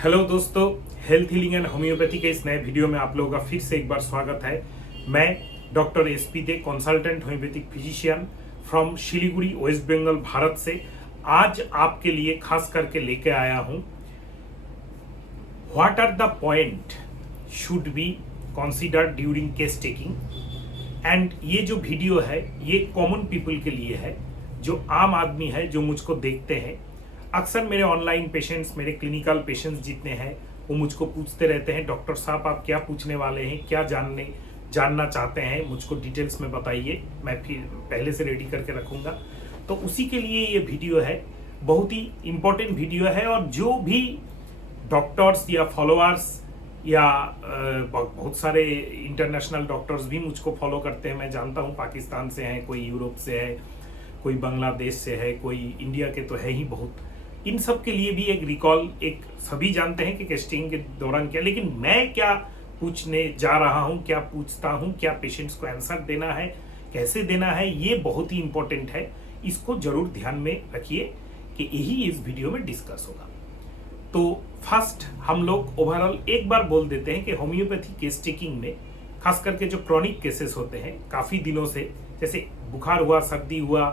Hello दोस्तों, health healing and homeopathy के इस नए वीडियो में आप लोगों का फिर से एक बार स्वागत है। मैं doctor SP De, consultant homoeopathic physician from Siliguri, West Bengal, Bharat से आज आपके लिए खास करके लेके आया हूं what are the point should be considered during case taking. And ये जो वीडियो है ये कॉमन पीपल के लिए है, जो आम आदमी है, जो मुझको देखते हैं। अक्सर मेरे ऑनलाइन पेशेंट्स, मेरे क्लिनिकल पेशेंट्स जितने हैं वो मुझको पूछते रहते हैं, डॉक्टर साहब आप क्या पूछने वाले हैं, क्या जानना चाहते हैं, मुझको डिटेल्स में बताइए, मैं फिर पहले से रेडी करके रखूँगा। तो उसी के लिए ये वीडियो है, बहुत ही इम्पोर्टेंट वीडियो है। और जो भी डॉक्टर्स या फॉलोअर्स या बहुत सारे इंटरनेशनल डॉक्टर्स भी मुझको फॉलो करते हैं, मैं जानता हूँ पाकिस्तान से हैं, कोई यूरोप से है, कोई बांग्लादेश से है, कोई इंडिया के तो है ही बहुत। इन सब के लिए भी एक रिकॉल, एक सभी जानते हैं कि टेस्टिंग के दौरान क्या, लेकिन मैं क्या पूछने जा रहा हूं, क्या पूछता हूं, क्या पेशेंट्स को आंसर देना है, कैसे देना है, ये बहुत ही इंपॉर्टेंट है। इसको जरूर ध्यान में रखिए कि यही इस वीडियो में डिस्कस होगा। तो फर्स्ट हम लोग ओवरऑल एक बार बोल देते हैं कि होम्योपैथी केस टेकिंग में खास करके जो क्रॉनिक केसेस होते हैं काफ़ी दिनों से, जैसे बुखार हुआ, सर्दी हुआ,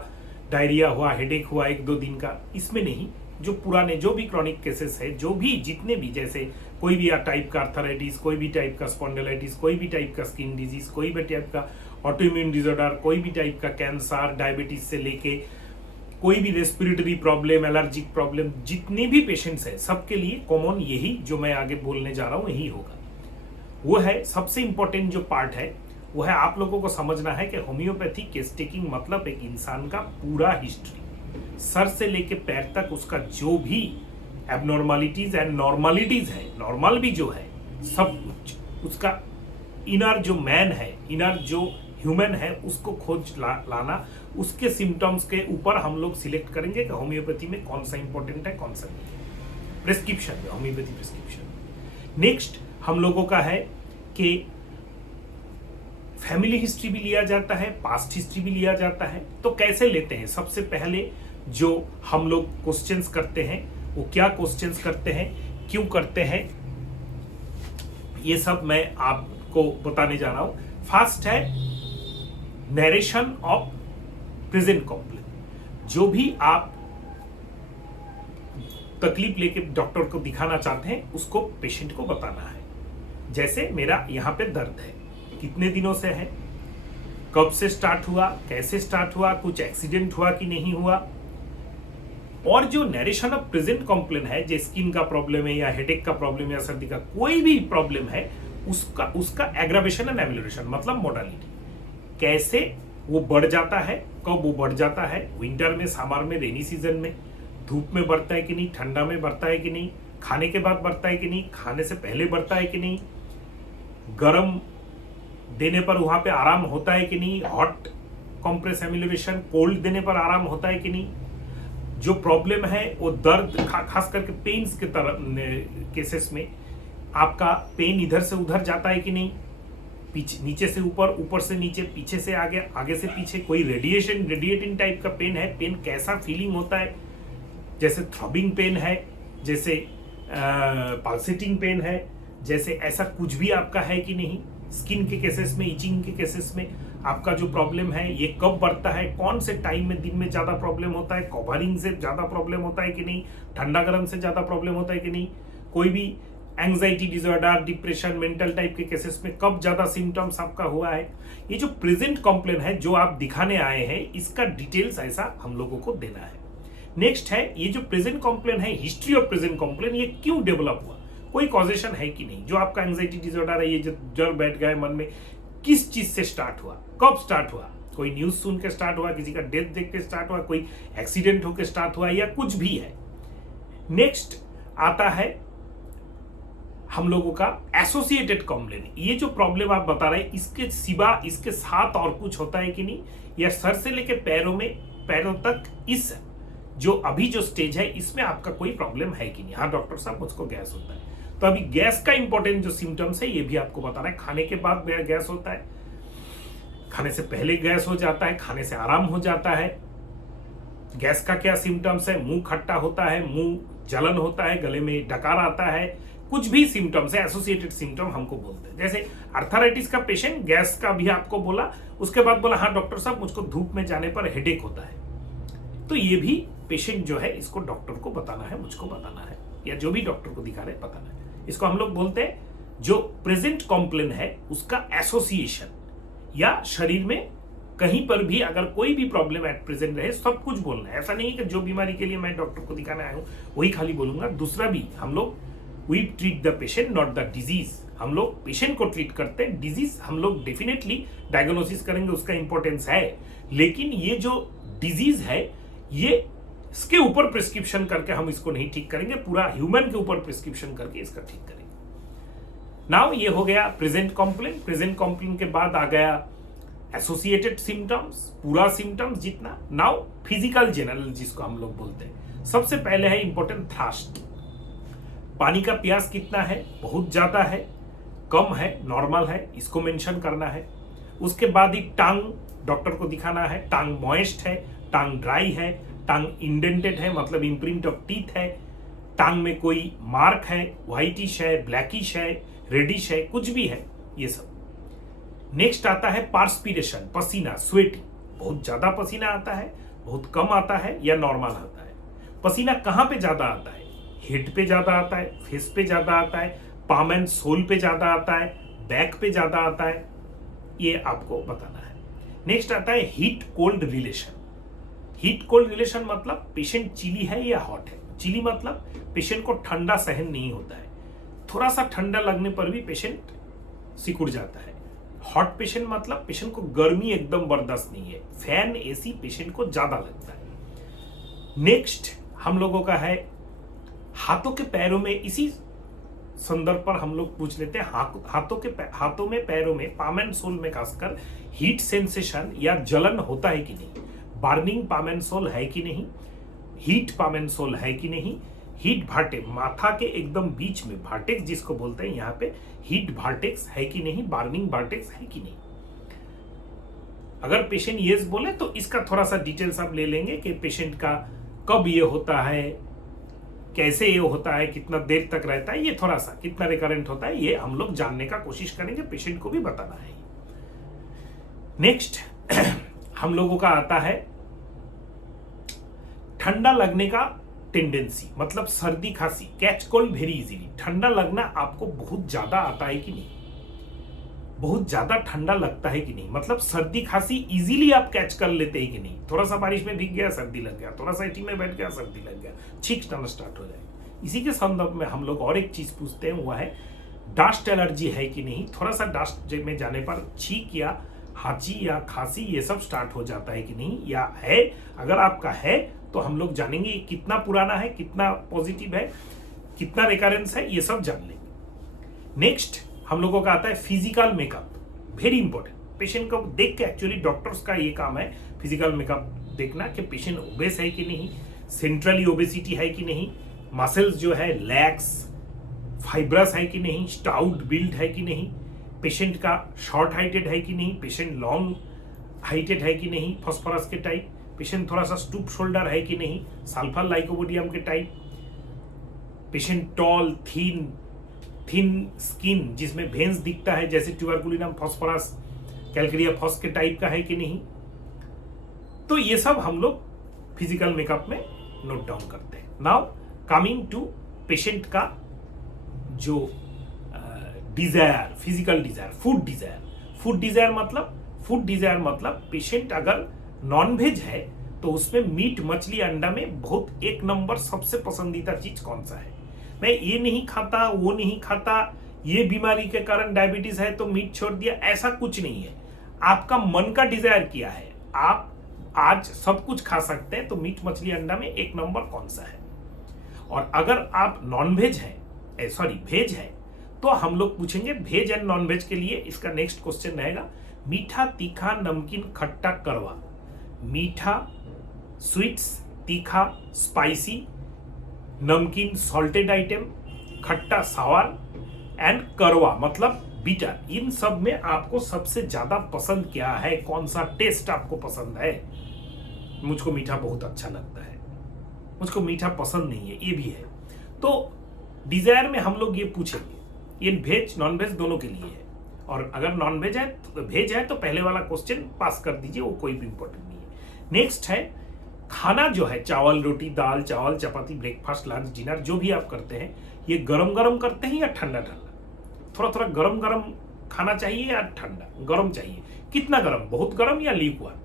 डायरिया हुआ, हेडेक हुआ एक दो दिन का, इसमें नहीं, जो पुराने जो भी क्रॉनिक केसेस है, जो भी जितने भी, जैसे कोई भी टाइप का आर्थराइटिस, कोई भी टाइप का स्पॉन्डिलाइटिस, कोई भी टाइप का स्किन डिजीज, कोई भी टाइप का ऑटोइम्यून डिसऑर्डर, कोई भी टाइप का कैंसर, डायबिटीज से लेके कोई भी रेस्पिरेटरी प्रॉब्लम, एलर्जिक प्रॉब्लम, जितने भी पेशेंट्स हैं सबके लिए कॉमन यही जो मैं आगे बोलने जा रहा हूँ यही होगा। वो है सबसे इंपॉर्टेंट जो पार्ट है, वो है आप लोगों को समझना है कि होम्योपैथी केस टेकिंग मतलब एक इंसान का पूरा हिस्ट्री, सर से लेके पैर तक उसका जो भी एबनॉर्मलिटीज एंड नॉर्मलिटीज है, नॉर्मल भी जो है सब कुछ, उसका इनर जो मैन है, इनर जो ह्यूमन है, उसको खोज लाना, उसके सिम्टम्स के ऊपर हम लोग सिलेक्ट करेंगे कि होम्योपैथी में कौन सा इंपॉर्टेंट है, कौन सा नहीं। प्रेस्क्रिप्शन में होम्योपैथी प्रेस्क्रिप्शन नेक्स्ट हम लोगों का है कि फैमिली हिस्ट्री भी लिया जाता है, पास्ट हिस्ट्री भी लिया जाता है। तो कैसे लेते हैं? सबसे पहले जो हम लोग क्वेश्चंस करते हैं वो क्या क्वेश्चंस करते हैं, क्यों करते हैं, ये सब मैं आपको बताने जा रहा हूं। फर्स्ट है नरेशन ऑफ प्रेजेंट कंप्लेंट। जो भी आप तकलीफ लेके डॉक्टर को दिखाना चाहते हैं उसको पेशेंट को बताना है। जैसे मेरा यहाँ पे दर्द है, कितने दिनों से है, कब से स्टार्ट हुआ, कैसे स्टार्ट हुआ, कुछ एक्सीडेंट हुआ कि नहीं हुआ। और जो नरेशन ऑफ प्रेजेंट कंप्लेन है, जो स्किन का प्रॉब्लम है या हेडेक का प्रॉब्लम या सर्दी का कोई भी प्रॉब्लम है, उसका एग्रावेशन एंड एमिलियोरेशन मतलब मोडालिटी, कैसे वो बढ़ जाता है, कब वो बढ़ जाता है, विंटर में, समर में, रेनी सीजन में, धूप में बढ़ता है कि नहीं, ठंडा में बढ़ता है कि नहीं, खाने के बाद बढ़ता है कि नहीं, खाने से पहले बढ़ता है कि नहीं, गर्म देने पर वहां पे आराम होता है कि नहीं, हॉट कंप्रेस एमिलियोरेशन कोल्ड देने पर आराम होता है कि नहीं। जो प्रॉब्लम है वो दर्द, खास करके पेन्स के तरफ केसेस में आपका पेन इधर से उधर जाता है कि नहीं, नीचे से ऊपर, ऊपर से नीचे, पीछे से आगे, आगे से पीछे, कोई रेडिएटिंग टाइप का पेन है, पेन कैसा फीलिंग होता है, जैसे थ्रॉबिंग पेन है, जैसे पल्सेटिंग पेन है, जैसे ऐसा कुछ भी आपका है कि नहीं। स्किन के केसेस में, इचिंग के केसेस में आपका जो प्रॉब्लम है ये कब बढ़ता है, कौन से टाइम में, दिन में ज्यादा प्रॉब्लम होता है, कवरिंग से ज्यादा प्रॉब्लम होता है कि नहीं, ठंडा गर्म से ज्यादा प्रॉब्लम होता है कि नहीं, कोई भी anxiety disorder, depression, mental type के केसेस में कब ज्यादा सिम्टम्स आपका हुआ है। ये जो प्रेजेंट कंप्लेन है जो आप दिखाने आए हैं, इसका डिटेल्स ऐसा हम लोगों को देना है। नेक्स्ट है ये जो प्रेजेंट कंप्लेन है, हिस्ट्री ऑफ प्रेजेंट कंप्लेन, ये क्यों डेवलप हुआ, कोई कॉजेशन है कि नहीं। जो आपका एंग्जाइटी डिसऑर्डर है, ये जो डर बैठ गया मन में, किस चीज से स्टार्ट हुआ, कब स्टार्ट हुआ, कोई न्यूज सुन के स्टार्ट हुआ, किसी का डेथ देख के स्टार्ट हुआ, कोई एक्सीडेंट होकर स्टार्ट हुआ, या कुछ भी है। नेक्स्ट आता है हम लोगों का एसोसिएटेड कंप्लेन। ये जो प्रॉब्लम आप बता रहे हैं इसके सिवा, इसके साथ और कुछ होता है कि नहीं, या सर से लेके पैरों तक इस जो अभी जो स्टेज है इसमें आपका कोई प्रॉब्लम है कि नहीं। हाँ डॉक्टर साहब मुझको गैस होता है, तो अभी गैस का इंपॉर्टेंट जो सिम्टम्स है ये भी आपको बताना है। खाने के बाद गैस होता है, खाने से पहले गैस हो जाता है, खाने से आराम हो जाता है, गैस का क्या सिम्टम्स है, मुंह खट्टा होता है, मुंह जलन होता है, गले में डकार आता है, कुछ भी सिम्टम्स है, एसोसिएटेड सिम्टम हमको बोलते हैं। जैसे अर्थराइटिस का पेशेंट, गैस का भी आपको बोला, उसके बाद बोला हाँ डॉक्टर साहब मुझको धूप में जाने पर हेडेक होता है, तो ये भी पेशेंट जो है इसको डॉक्टर को बताना है, मुझको बताना है, या जो भी डॉक्टर को दिखा रहे हैं बताना है। इसको हम लोग बोलते हैं जो प्रेजेंट कॉम्प्लेन है उसका एसोसिएशन, या शरीर में कहीं पर भी अगर कोई भी प्रॉब्लम एट प्रेजेंट रहे सब कुछ बोलना है। ऐसा नहीं है कि जो बीमारी के लिए मैं डॉक्टर को दिखाने आया हूं वही खाली बोलूंगा। दूसरा भी हम लोग we treat the patient not the disease, हम लोग पेशेंट को ट्रीट करते हैं, डिजीज हम लोग डेफिनेटली डायग्नोसिस करेंगे, उसका इंपॉर्टेंस है, लेकिन ये जो डिजीज है ये इसके ऊपर प्रिस्क्रिप्शन करके हम इसको नहीं ठीक करेंगे, पूरा ह्यूमन के ऊपर प्रिस्क्रिप्शन करके इसका ठीक करेंगे। नाउ ये हो गया प्रेजेंट कॉम्प्लेन। प्रेजेंट कॉम्प्लेन के बाद आ गया एसोसिएटेड सिम्टम्स, पूरा सिम्टम्स जितना। नाउ फिजिकल जनरल जिसको हम लोग बोलते हैं, सबसे पहले है इंपॉर्टेंट थ्रस्ट, पानी का प्यास कितना है, बहुत ज्यादा है, कम है, नॉर्मल है, इसको मेंशन करना है। उसके बाद ही टांग डॉक्टर को दिखाना है, टांग मॉइस्ट है, टांग ड्राई है, टांग इंडेंटेड है मतलब इम्प्रिंट ऑफ टीथ है, टांग में कोई मार्क है, व्हाइटिश है, ब्लैकिश है, रेडिश है, कुछ भी है, ये सब। नेक्स्ट आता है पार्सपिरेशन, पसीना, स्वेटिंग, बहुत ज्यादा पसीना आता है, बहुत कम आता है, या नॉर्मल आता है। पसीना कहाँ पे ज्यादा आता है, हेड पे ज्यादा आता है, फेस पे ज्यादा आता है, पाम एंड सोल पे ज्यादा आता है, बैक पे ज्यादा आता है, ये आपको बताना है। नेक्स्ट आता है heat cold relation. Heat cold relation मतलब पेशेंट चिली है या हॉट है। चिली मतलब पेशेंट को ठंडा सहन नहीं होता है, थोड़ा सा ठंडा लगने पर भी पेशेंट सिकुड़ जाता है। हॉट पेशेंट मतलब पेशेंट को गर्मी एकदम बर्दाश्त नहीं है, फैन एसी पेशेंट को ज्यादा लगता है। नेक्स्ट हम लोगों का है हाथों के पैरों में, इसी संदर्भ पर हम लोग पूछ लेते हैं हाथों में पैरों में पाम एंड सोल में खासकर हीट सेंसेशन या जलन होता है कि नहीं, बार्निंग पाम एंड सोल है कि नहीं, हीट पाम एंड सोल है कि नहीं, हीट भाटे माथा के एकदम बीच में भार्टेक्स जिसको बोलते हैं यहाँ पे हीट भार्टेक्स है कि नहीं, बार्निंग भार्टेक्स है कि नहीं। अगर पेशेंट यस बोले तो इसका थोड़ा सा डिटेल्स आप ले लेंगे कि पेशेंट का कब ये होता है, कैसे ये होता है, कितना देर तक रहता है, ये थोड़ा सा कितना रिकरेंट होता है, ये हम लोग जानने का कोशिश करेंगे, पेशेंट को भी बताना है। नेक्स्ट हम लोगों का आता है ठंडा लगने का टेंडेंसी, मतलब सर्दी खांसी, कैच कोल्ड वेरी इजीली। ठंडा लगना आपको बहुत ज्यादा आता है कि नहीं, बहुत ज्यादा ठंडा लगता है कि नहीं, मतलब सर्दी खांसी इजीली आप कैच कर लेते हैं कि नहीं। थोड़ा सा बारिश में भीग गया सर्दी लग गया, थोड़ा सा एसी में बैठ गया सर्दी लग गया, छींकना स्टार्ट हो जाए। इसी के संदर्भ में हम लोग और एक चीज पूछते हैं, वो है डस्ट एलर्जी है कि नहीं। थोड़ा सा डस्ट में जाने पर छींक या हांची या खांसी ये सब स्टार्ट हो जाता है कि नहीं, या है। अगर आपका है तो हम लोग जानेंगे कितना पुराना है, कितना पॉजिटिव है, कितना रिकरेंस है, ये सब जान लेंगे। नेक्स्ट हम लोगों का आता है physical makeup, very important. Patient को देख के एक्चुअली डॉक्टर्स का ये काम है फिजिकल मेकअप देखना कि पेशेंट ओबेस है कि नहीं, सेंट्रली ओबेसिटी है कि नहीं, मसल्स जो है लैक्स फाइब्रस है कि नहीं, स्टाउट बिल्ड है कि नहीं, पेशेंट का शॉर्ट हाइटेड है कि नहीं, पेशेंट लॉन्ग हाइटेड है कि नहीं, फॉस्फोरस के टाइप, पेशेंट थोड़ा सा स्टूप शोल्डर है कि नहीं, सल्फर लाइकोपोडियम के type, patient tall thin skin जिसमें वेन्स दिखता है जैसे ट्यूबरकुलिनम फॉस्फोरस कैलकेरिया फॉस के टाइप का है कि नहीं। तो ये सब हम लोग फिजिकल मेकअप में नोट डाउन करते हैं। नाउ कमिंग टू पेशेंट का जो desire, physical desire, food desire मतलब पेशेंट अगर नॉनवेज है तो उसमें मीट मछली अंडा में बहुत एक नंबर सबसे पसंदीदा चीज कौन सा है। मैं ये नहीं खाता, वो नहीं खाता, ये बीमारी के कारण डायबिटीज है तो मीट छोड़ दिया, ऐसा कुछ नहीं है। आपका मन का डिजायर किया है, आप आज सब कुछ खा सकते हैं, तो मीट मछली अंडा में एक नंबर कौन सा है। और अगर आप नॉनवेज है, वेज है, तो हम लोग पूछेंगे वेज एंड नॉनवेज के लिए इसका नेक्स्ट क्वेश्चन रहेगा मीठा, तीखा, नमकीन, खट्टा, कड़वा। मीठा स्वीट्स, तीखा स्पाइसी, नमकीन सॉल्टेड आइटम, खट्टा सावर एंड कड़वा मतलब बीटर। इन सब में आपको सबसे ज्यादा पसंद क्या है, कौन सा टेस्ट आपको पसंद है। मुझको मीठा बहुत अच्छा लगता है, मुझको मीठा पसंद नहीं है, ये भी है। तो डिजायर में हम लोग ये पूछेंगे, ये वेज नॉन वेज दोनों के लिए है, और अगर नॉन वेज है तो वेज है तो पहले वाला क्वेश्चन पास कर दीजिए, वो कोई भी इंपॉर्टेंट नहीं है। नेक्स्ट है खाना जो है, चावल रोटी दाल चावल चपाती ब्रेकफास्ट लंच डिनर जो भी आप करते हैं, ये गरम गरम करते हैं या ठंडा ठंडा? थोड़ा थोड़ा गरम गरम खाना चाहिए या ठंडा? गरम चाहिए। कितना गरम? बहुत गरम या लीकवार्म?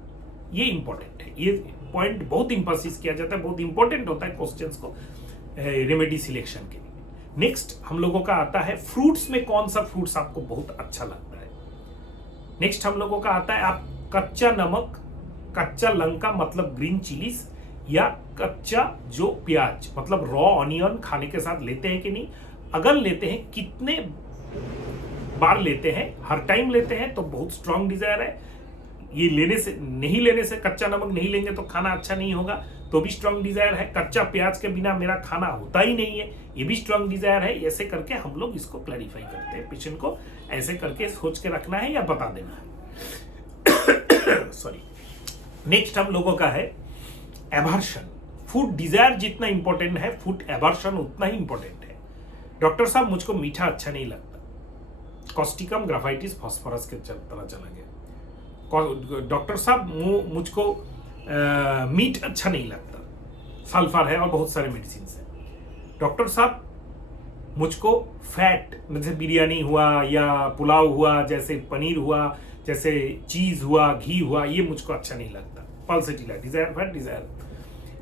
ये इंपॉर्टेंट है, ये पॉइंट बहुत इंफोसिस किया जाता है, बहुत इंपॉर्टेंट होता है क्वेश्चंस को रेमेडी सिलेक्शन के लिए। नेक्स्ट हम लोगों का आता है फ्रूट्स में कौन सा फ्रूट्स आपको बहुत अच्छा लगता है। नेक्स्ट हम लोगों का आता है आप कच्चा नमक, कच्चा लंका मतलब ग्रीन चिलीज, या कच्चा जो प्याज मतलब रॉ ऑनियन खाने के साथ लेते हैं कि नहीं? अगर लेते हैं कितने बार लेते हैं? हर टाइम लेते हैं तो बहुत स्ट्रांग डिजायर है। ये लेने से नहीं लेने से, कच्चा नमक नहीं लेंगे तो खाना अच्छा नहीं होगा, तो भी स्ट्रांग डिजायर है। कच्चा प्याज के बिना मेरा खाना होता ही नहीं है, ये भी स्ट्रांग डिजायर है। ऐसे करके हम लोग इसको क्लैरिफाई करते हैं। पेशेंट को ऐसे करके सोच के रखना है या बता देना है। सॉरी। नेक्स्ट हम लोगों का है एवर्शन। फूड डिजायर जितना इंपॉर्टेंट है, फूड एवर्शन उतना ही इंपॉर्टेंट है। डॉक्टर साहब मुझको मीठा अच्छा नहीं लगता, कॉस्टिकम ग्राफाइटिस फॉस्फोरस के तरह चला गया। डॉक्टर साहब मुझको मीट अच्छा नहीं लगता, सल्फर है और बहुत सारे मेडिसिन है। डॉक्टर साहब मुझको फैट जैसे बिरयानी हुआ या पुलाव हुआ, जैसे पनीर हुआ, जैसे चीज हुआ, घी हुआ, ये मुझको अच्छा नहीं लगता। Pulsatilla desire fat desire.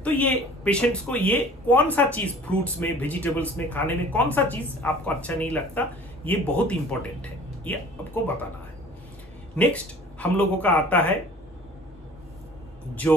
तो ये पेशेंट्स को ये कौन सा चीज फ्रूट्स में वेजिटेबल्स में खाने में कौन सा चीज आपको अच्छा नहीं लगता, ये बहुत इंपॉर्टेंट है, ये आपको बताना है। नेक्स्ट हम लोगों का आता है जो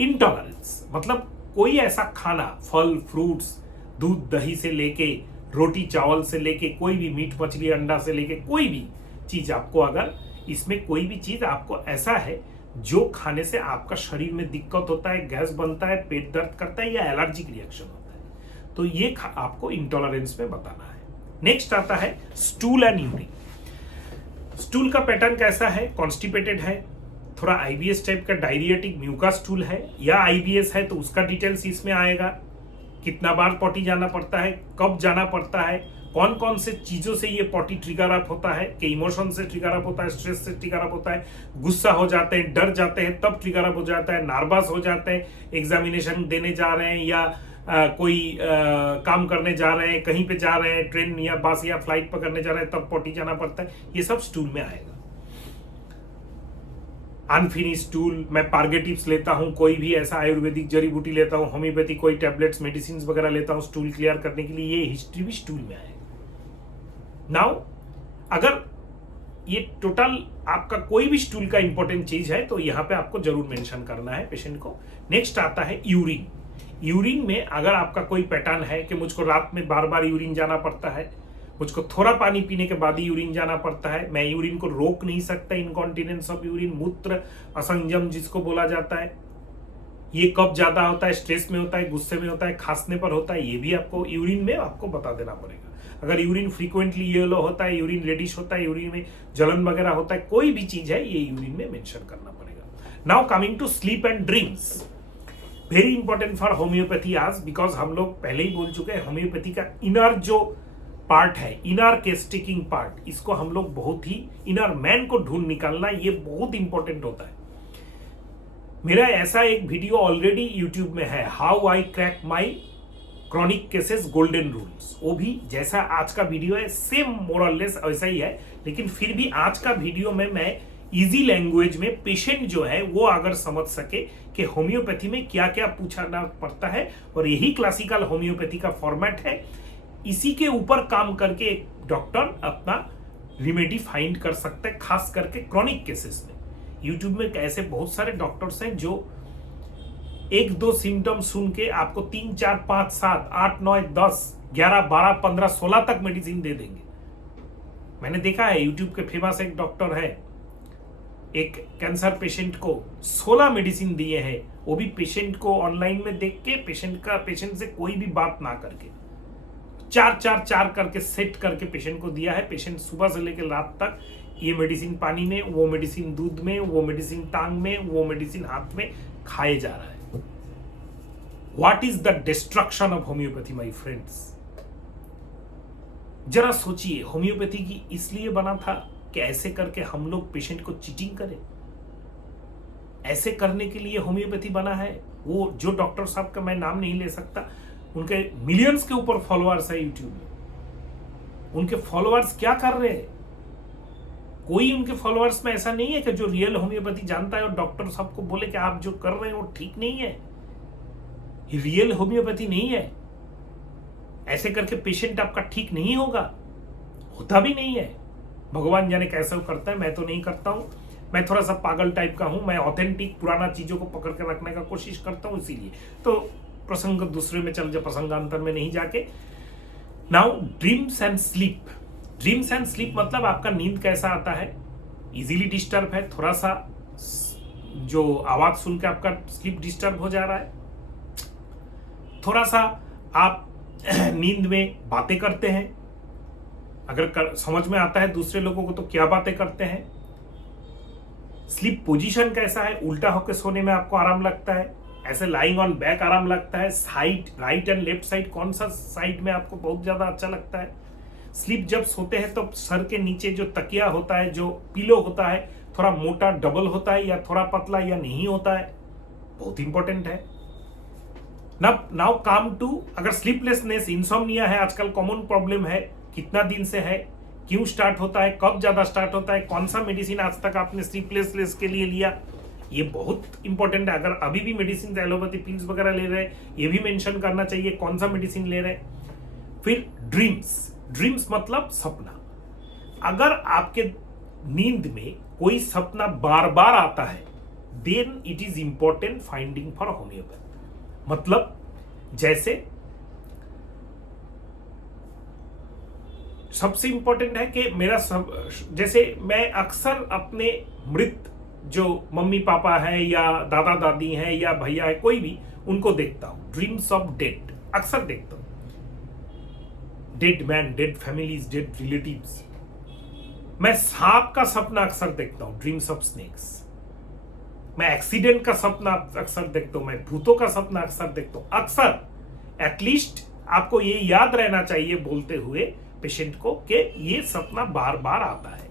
इंटॉलरेंस, मतलब कोई ऐसा खाना, फल फ्रूट्स दूध दही से लेके रोटी चावल से लेके कोई भी मीट मछली अंडा से लेके कोई भी चीज आपको, अगर इसमें कोई भी चीज आपको ऐसा है जो खाने से आपका शरीर में दिक्कत होता है, गैस बनता है, पेट दर्द करता है या एलर्जिक रिएक्शन होता है, तो ये आपको इंटॉलरेंस में बताना है। नेक्स्ट आता है स्टूल एंड यूरिन। स्टूल का पैटर्न कैसा है? कॉन्स्टिपेटेड है, थोड़ा आईबीएस टाइप का डायरियाटिक म्यूका स्टूल है, या आईबीएस है तो उसका डिटेल्स इसमें आएगा। कितना बार पॉटी जाना पड़ता है, कब जाना पड़ता है, कौन कौन से चीजों से ये पॉटी ट्रिगर अप होता है, कि इमोशन से ट्रिगर अप होता है, स्ट्रेस से ट्रिगर अप होता है, गुस्सा हो जाते हैं, डर जाते हैं तब ट्रिगर अप हो जाता है, नर्वस हो जाते हैं, एग्जामिनेशन देने जा रहे हैं या कोई काम करने जा रहे हैं, कहीं पे जा रहे हैं, ट्रेन या बस या फ्लाइट पकड़ने जा रहे हैं तब पॉटी जाना पड़ता है, ये सब स्टूल में आएगा। अनफिनिश स्टूल, मैं पार्गेटिव्स लेता हूं, कोई भी ऐसा आयुर्वेदिक जड़ी बूटी लेता हूं, होम्योपैथी कोई टैबलेट्स मेडिसिन वगैरह लेता हूं स्टूल क्लियर करने के लिए, ये हिस्ट्री भी स्टूल में आएगा। नाउ अगर ये टोटल आपका कोई भी स्टूल का इंपॉर्टेंट चीज है तो यहाँ पे आपको जरूर मेंशन करना है पेशेंट को। नेक्स्ट आता है यूरिन। यूरिन में अगर आपका कोई पैटर्न है कि मुझको रात में बार बार यूरिन जाना पड़ता है, मुझको थोड़ा पानी पीने के बाद ही यूरिन जाना पड़ता है, मैं यूरिन को रोक नहीं सकता, इनकॉन्टिनेंस ऑफ यूरिन, मूत्र असंयम जिसको बोला जाता है, ये कब ज्यादा होता है? स्ट्रेस में होता है, गुस्से में होता है, खांसने पर होता है, ये भी आपको यूरिन में आपको बता देना पड़ेगा। अगर यूरिन फ्रीक्वेंटली येलो होता है, यूरिन रेडिश होता है, यूरिन में जलन वगैरह होता है, कोई भी चीज है ये यूरिन में मेंशन करना पड़ेगा। Now coming to sleep and dreams, very important for homoeopathy आज, बिकॉज हम लोग पहले ही बोल चुके हैं होम्योपैथी का इनर जो पार्ट है, इनर केस्टिकिंग पार्ट, इसको हम लोग बहुत ही, इनर मैन को ढूंढ निकालना ये बहुत इंपॉर्टेंट होता है। मेरा ऐसा एक वीडियो ऑलरेडी यूट्यूब में है, how I crack my chronic cases golden rules, वो भी जैसा आज का वीडियो है सेम मोरलेस ऐसा ही है, लेकिन फिर भी आज का वीडियो में मैं इजी लैंग्वेज में पेशेंट जो है वो अगर समझ सके कि होम्योपैथी में क्या क्या पूछना पड़ता है, और यही क्लासिकल होम्योपैथी का फॉर्मेट है, इसी के ऊपर काम करके एक डॉक्टर अपना रिमेडी फाइंड कर सकता है, खास करके क्रॉनिक केसेस में। यूट्यूब में ऐसे बहुत सारे डॉक्टर्स हैं जो एक दो सिम्टम सुन के आपको 3 4 5 7 8 9 10 11 12 15 16 तक मेडिसिन दे देंगे। मैंने देखा है यूट्यूब के फेमस एक डॉक्टर है, एक कैंसर पेशेंट को 16 मेडिसिन दिए हैं, वो भी पेशेंट को ऑनलाइन में देख के, पेशेंट से कोई भी बात ना करके 4 करके सेट करके पेशेंट को दिया है। पेशेंट सुबह से लेकर रात तक ये मेडिसिन पानी में, वो मेडिसिन दूध में, वो मेडिसिन टांग में, वो मेडिसिन हाथ में खाए जा रहा है। What is the destruction of homeopathy my friends? जरा सोचिए, होम्योपैथी की इसलिए बना था कि ऐसे करके हम लोग पेशेंट को चीटिंग करें? ऐसे करने के लिए होम्योपैथी बना है? वो जो डॉक्टर साहब का मैं नाम नहीं ले सकता, उनके मिलियंस के ऊपर फॉलोअर्स है यूट्यूब में, उनके फॉलोअर्स क्या कर रहे हैं? कोई उनके फॉलोअर्स में ऐसा नहीं है कि जो रियल होम्योपैथी जानता है और डॉक्टर साहब को बोले कि आप जो कर रहे हैं वो ठीक नहीं है, ये रियल होम्योपैथी नहीं है, ऐसे करके पेशेंट आपका ठीक नहीं होगा, होता भी नहीं है। भगवान जाने कैसे वो करता है, मैं तो नहीं करता हूं। मैं थोड़ा सा पागल टाइप का हूं, मैं ऑथेंटिक पुराना चीजों को पकड़ कर रखने का कोशिश करता हूं, इसीलिए तो प्रसंग दूसरे में चल जाए, प्रसंगांतर में नहीं जाके। Now dreams and sleep. Dreams and sleep मतलब आपका नींद कैसा आता है, इजीली डिस्टर्ब है, थोड़ा सा जो आवाज सुन के आपका स्लीप डिस्टर्ब हो जा रहा है, थोड़ा सा आप नींद में बातें करते हैं, अगर समझ में आता है दूसरे लोगों को तो क्या बातें करते हैं, स्लीप पोजीशन कैसा है, उल्टा होकर सोने में आपको आराम लगता है, ऐसे लाइंग ऑन बैक आराम लगता है, side right and left side कौन सा साइड में आपको बहुत ज्यादा अच्छा लगता है। स्लीप जब सोते हैं तो सर के नीचे जो तकिया होता है, जो पिलो होता है, थोड़ा मोटा डबल होता है या थोड़ा पतला या नहीं होता है, बहुत इंपॉर्टेंट है। नाउ कम टू, अगर स्लीपलेसनेस इंसोम्निया है, आजकल कॉमन प्रॉब्लम है, कितना दिन से है, क्यों स्टार्ट होता है, कब ज्यादा स्टार्ट होता है, कौन सा मेडिसिन आज तक आपने स्लीपलेसनेस के लिए लिया, ये बहुत इंपॉर्टेंट है। अगर अभी भी मेडिसिन एलोपैथी पिल्स वगैरह ले रहे हैं, ये भी मेंशन करना चाहिए कौन सा मेडिसिन ले रहे हैं। फिर ड्रीम्स, ड्रीम्स मतलब सपना। अगर आपके नींद में कोई सपना बार बार आता है, then it is important finding for homoeopath. मतलब जैसे सबसे इंपॉर्टेंट है कि मेरा जैसे मैं अक्सर अपने मृत जो मम्मी पापा है या दादा दादी हैं या भैया है, कोई भी, उनको देखता हूं, ड्रीम्स ऑफ डेड अक्सर देखता हूं, dead man, dead families, dead relatives. मैं सांप का सपना अक्सर देखता हूं, ड्रीम्स ऑफ स्नेक्स। मैं एक्सीडेंट का सपना अक्सर देखता हूं, मैं भूतों का सपना अक्सर देखता हूं, अक्सर। एटलीस्ट आपको ये याद रहना चाहिए बोलते हुए पेशेंट को कि ये सपना बार बार आता है।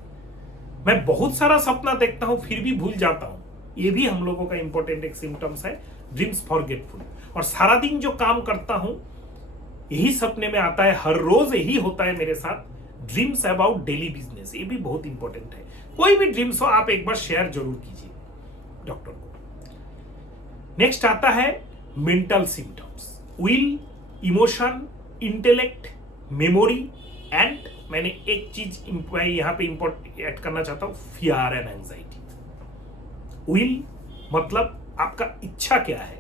मैं बहुत सारा सपना देखता हूं फिर भी भूल जाता हूं, ये भी हम लोगों का इंपॉर्टेंट एक सिम्टम्स है, ड्रीम्स फॉरगेटफुल। और सारा दिन जो काम करता हूं यही सपने में आता है, हर रोज यही होता है मेरे साथ, ड्रीम्स अबाउट डेली बिजनेस, ये भी बहुत इंपॉर्टेंट है। कोई भी ड्रीम्स हो आप एक बार शेयर जरूर कीजिए डॉक्टर को। नेक्स्ट आता है mental symptoms, will, emotion, intellect, memory and मैंने एक चीज यहां पे इंपॉर्टेंट ऐड करना चाहता हूं, फियर एंड एंजाइटी। विल मतलब आपका इच्छा क्या है,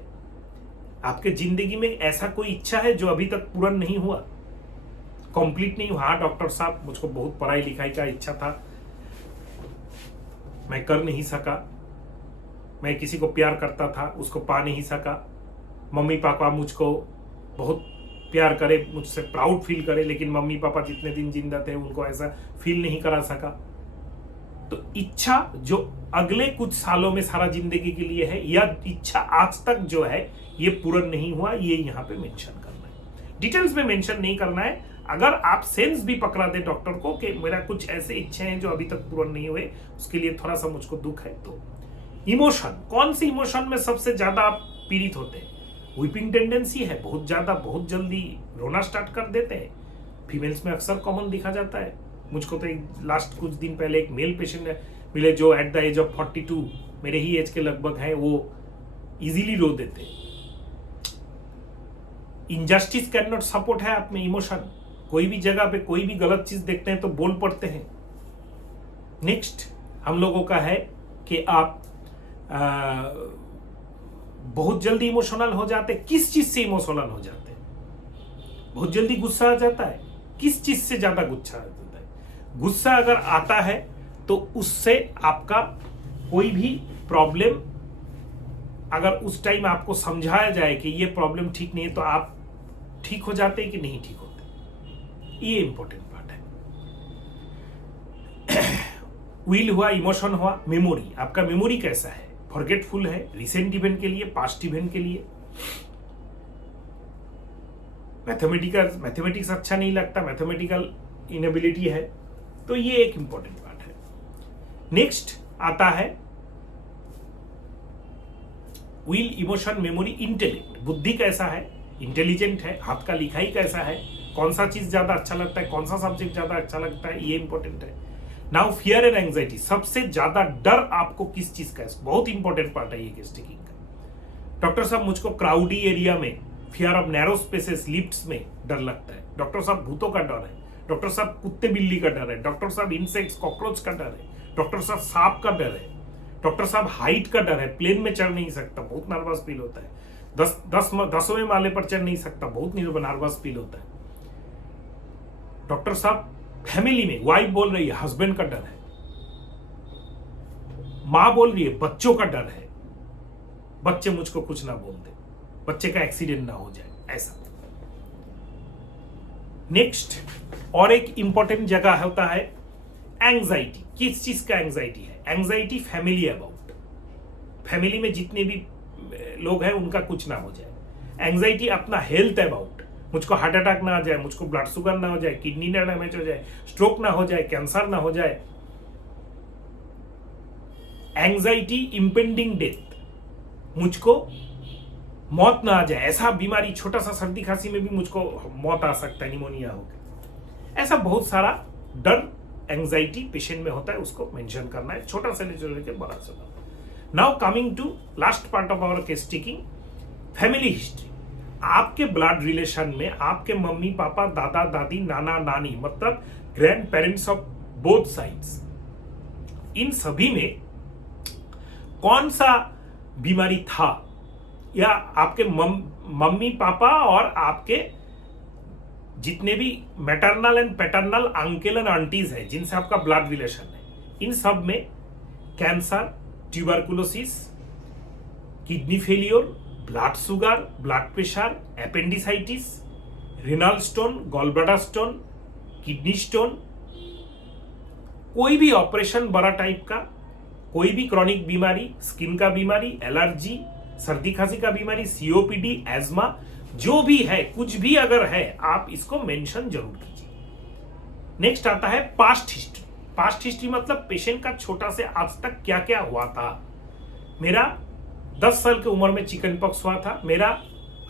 आपके जिंदगी में ऐसा कोई इच्छा है जो अभी तक पूर्ण नहीं हुआ, कंप्लीट नहीं हुआ। हाँ डॉक्टर साहब, मुझको बहुत पढ़ाई लिखाई का इच्छा था, मैं कर नहीं सका, मैं किसी को प्यार करता था, उसको पा नहीं सका, मम्मी पापा मुझको बहुत प्यार करे, मुझसे प्राउड फील करे, लेकिन मम्मी पापा जितने दिन जिंदा थे उनको ऐसा फील नहीं करा सका। तो इच्छा जो अगले कुछ सालों में सारा जिंदगी के लिए है, या इच्छा आज तक जो है ये पूर्ण नहीं हुआ, ये यहाँ पे मेंशन करना है। डिटेल्स में मेंशन नहीं करना है। अगर आप सेंस भी पकड़ा दे डॉक्टर को कि मेरा कुछ ऐसे इच्छे हैं जो अभी तक पूर्ण नहीं हुए, उसके लिए थोड़ा सा मुझको दुख है। तो इमोशन, कौन सी इमोशन में सबसे ज्यादा आप पीड़ित होते हैं? वीपिंग टेंडेंसी है, बहुत ज्यादा, बहुत जल्दी रोना स्टार्ट कर देते हैं, फीमेल्स में अक्सर कॉमन दिखा जाता है। मुझको तो एक लास्ट कुछ दिन पहले एक मेल पेशेंट मिले जो एट द एज ऑफ 42, मेरे ही एज के लगभग हैं, वो इजीली रो देते हैं। इनजस्टिस कैन नॉट सपोर्ट है आप में इमोशन, कोई भी जगह पे कोई भी गलत चीज देखते हैं तो बोल पड़ते हैं। नेक्स्ट हम लोगों का है कि आप बहुत जल्दी इमोशनल हो जाते। किस चीज से इमोशनल हो जाते हैं? बहुत जल्दी गुस्सा आ जाता है। किस चीज से ज्यादा गुस्सा आ जाता है? गुस्सा अगर आता है तो उससे आपका कोई भी प्रॉब्लम, अगर उस टाइम आपको समझाया जाए कि ये प्रॉब्लम ठीक नहीं है, तो आप ठीक हो जाते हैं कि नहीं ठीक होते, ये इंपॉर्टेंट पार्ट है। विल हुआ, इमोशन हुआ, मेमोरी, आपका मेमोरी कैसा है? फॉरगेटफुल है, रिसेंट इवेंट के लिए, पास्ट इवेंट के लिए। मैथमेटिक्स अच्छा नहीं लगता, मैथमेटिकल इनेबिलिटी है, तो ये एक इंपॉर्टेंट पार्ट है। नेक्स्ट आता है विल, इमोशन, मेमोरी, इंटेलेक्ट। बुद्धि कैसा है, इंटेलिजेंट है, हाथ का लिखाई कैसा है, कौन सा चीज ज्यादा अच्छा लगता है, कौन सा सब्जेक्ट ज्यादा अच्छा लगता है, ये इंपॉर्टेंट है। नाउ फियर एंड एंजाइटी, सबसे ज्यादा डर आपको किस चीज का है, बहुत इंपॉर्टेंट पार्ट है ये केस टेकिंग का। डॉक्टर साहब मुझको क्राउडी एरिया में, fear of narrow spaces, lifts में डर लगता है। डॉक्टर साहब भूतों का डर है, डॉक्टर साहब कुत्ते बिल्ली का डर है, डॉक्टर साहब इंसेक्ट्स कॉकरोच का डर है, डॉक्टर साहब सांप का डर है, डॉक्टर साहब हाइट का डर है, प्लेन में चढ़ नहीं सकता, बहुत नर्वस फील होता है, 10वें माले पर चढ़ नहीं सकता, बहुत नर्वस फील होता है। डॉक्टर साहब फैमिली में वाइफ बोल रही है, हस्बैंड का डर है, मां बोल रही है, बच्चों का डर है, बच्चे मुझको कुछ ना बोल दे, बच्चे का एक्सीडेंट ना हो जाए, ऐसा। नेक्स्ट और एक इंपॉर्टेंट जगह होता है एंजाइटी। किस चीज का एंजाइटी है? एंजाइटी फैमिली अबाउट, फैमिली में जितने भी लोग हैं उनका कुछ ना हो जाए। एंजाइटी अपना हेल्थ अबाउट, मुझको हार्ट अटैक ना आ जाए, मुझको ब्लड शुगर ना हो जाए, किडनी ना डैमेज हो जाए, स्ट्रोक ना हो जाए, कैंसर ना हो जाए। एंजाइटी इंपेंडिंग डेथ, मुझको मौत ना आ जाए, ऐसा बीमारी, छोटा सा सर्दी खांसी में भी मुझको मौत आ सकता है, निमोनिया होकर। ऐसा बहुत सारा डर एंजाइटी पेशेंट में होता है, उसको मेंशन करना है, छोटा से लेकर बड़ा से बड़ा। Now coming to last part of our case taking, family history. आपके ब्लड रिलेशन में आपके मम्मी पापा, दादा दादी, नाना नानी, मतलब grandparents of both sides, इन सभी में कौन सा बीमारी था, या आपके मम्मी पापा और आपके जितने भी maternal and paternal uncle and aunties हैं जिनसे आपका ब्लड रिलेशन है, इन सब में cancer, tuberculosis, kidney failure, blood sugar, blood pressure, appendicitis, renal stone, gallbladder stone, kidney stone, कोई भी ऑपरेशन बड़ा टाइप का, कोई भी क्रॉनिक बीमारी, स्किन का बीमारी, एलर्जी, सर्दी खांसी का बीमारी, सीओपीडी, एज्मा, जो भी है, कुछ भी अगर है, आप इसको मेंशन जरूर कीजिए। नेक्स्ट आता है पास्ट हिस्ट्री। पास्ट हिस्ट्री मतलब पेशेंट का छोटा से आज तक क्या क्या हुआ था। मेरा 10 साल की उम्र में चिकन पॉक्स हुआ था, मेरा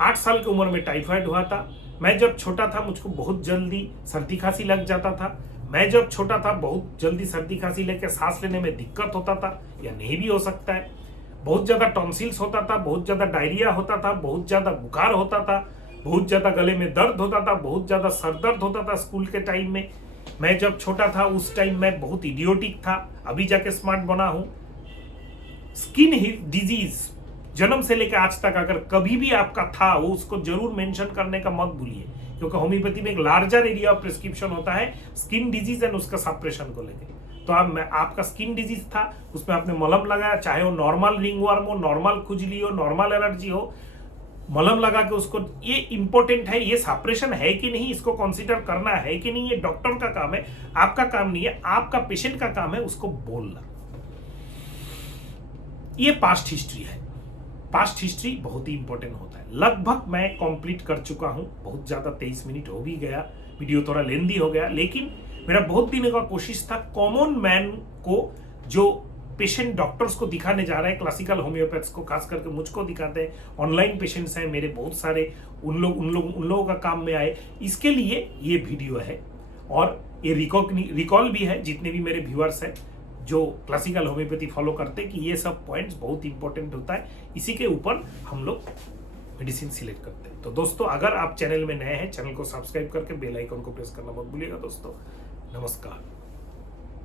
8 साल की उम्र में टाइफाइड हुआ था, मैं जब छोटा था मुझको बहुत जल्दी सर्दी खांसी लग जाता था, मैं जब छोटा था बहुत जल्दी सर्दी खांसी लेकर सांस लेने में दिक्कत होता था, या नहीं भी हो सकता है, बहुत ज्यादा टॉन्सिल्स होता था, बहुत ज्यादा डायरिया होता था, बहुत ज्यादा बुखार होता था, बहुत ज्यादा गले में दर्द होता था, बहुत ज्यादा सर दर्द होता था स्कूल के टाइम में। मैं जब छोटा था उस टाइम मैं बहुत इडियोटिक था, अभी जाके स्मार्ट बना हूं। स्किन डिजीज जन्म से लेकर आज तक अगर कभी भी आपका था, वो उसको जरूर मेंशन करने का मत भूलिए, क्योंकि होम्योपैथी में एक लार्जर एरिया ऑफ प्रिस्क्रिप्शन होता है स्किन डिजीज एंड उसका सप्रेशन को लेकर। तो आपका स्किन डिजीज था, उसमें आपने मलम लगाया, चाहे वो नॉर्मल रिंगवर्म हो, नॉर्मल खुजली हो, नॉर्मल एलर्जी हो, मलम लगा के उसको, ये इंपॉर्टेंट है, ये सप्रेशन है कि नहीं, इसको कंसीडर करना है कि नहीं, ये डॉक्टर का काम है, आपका काम नहीं है, आपका पेशेंट का काम है उसको बोलना। ये पास्ट हिस्ट्री है। पास्ट हिस्ट्री बहुत ही इंपॉर्टेंट होता है। लगभग मैं कंप्लीट कर चुका हूं, बहुत ज्यादा 23 मिनट हो भी गया, वीडियो थोड़ा लेंदी हो गया, लेकिन मेरा बहुत दिनों का कोशिश था कॉमन मैन को, जो पेशेंट डॉक्टर्स को दिखाने जा रहे हैं, क्लासिकल होम्योपैथ्स को, खास करके मुझको दिखाते हैं, ऑनलाइन पेशेंट्स हैं मेरे बहुत सारे, उन लोगों का काम में आए, इसके लिए ये वीडियो है। और ये रिकॉल भी है जितने भी मेरे व्यूअर्स हैं जो क्लासिकल होम्योपैथी फॉलो करते हैं, कि ये सब पॉइंट्स बहुत इंपॉर्टेंट होता है, इसी के ऊपर हम लोग मेडिसिन सिलेक्ट करते हैं। तो दोस्तों, अगर आप चैनल में नए हैं, चैनल को सब्सक्राइब करके बेल आइकन को प्रेस करना मत भूलिएगा दोस्तों। नमस्कार।